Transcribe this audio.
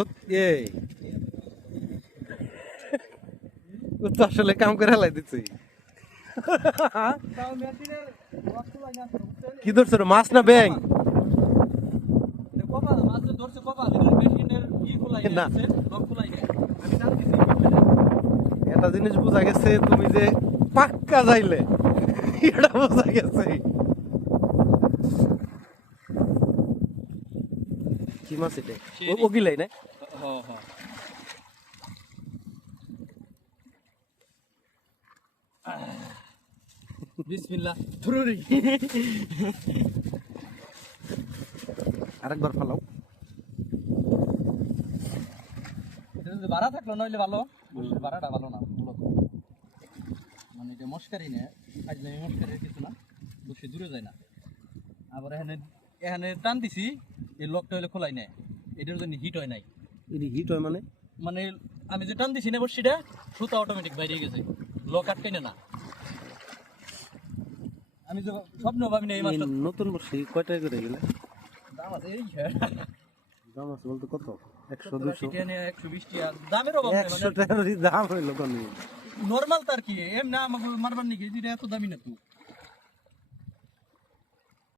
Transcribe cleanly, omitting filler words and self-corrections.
সত্যি এই ও তো আসলে কাম করে হেলাই দিচ্ছে। কি ধরছে রে, মাছ না ব্যাং? না একটা জিনিস বোঝা গেছে, তুমি যে পাক্কা যাইলে এটা বোঝা গেছে। কি মাছ এটা? ও গিলাই না? বিসমিল্লাহ। আরেকবার ফালাও। ভাড়া থাকলো নইলে ভালো, ভাড়াটা ভালো না মূলত, মানে এটা মস্কারি না, ফাজলামি মস্কারির কিছু না, বসে দূরে যায় না। আবার এখানে এখানে টান দিছি, এই লকটা হইলে খোলাই নাই, এটার জন্য হিট হয় নাই। এটি হিট হয় মানে? মানে আমি যে টান দিছি না বর্ষিটা, সুতা অটোমেটিক বাইরে গেছে, লক আটকাই না। আমি যে স্বপ্ন ভাবি না এই মাছটা। নতুন বর্ষি কয় টাকা করে গেলে? দাম আছে এই দাম আছে বলতে কত? 100-200? 120 টাকা দামের অভাব নাই, 100 টাকার দাম হইলো কোন? নরমাল তার কি এম না আমাকে মারবার নাকি, এটা এত দামি না তো।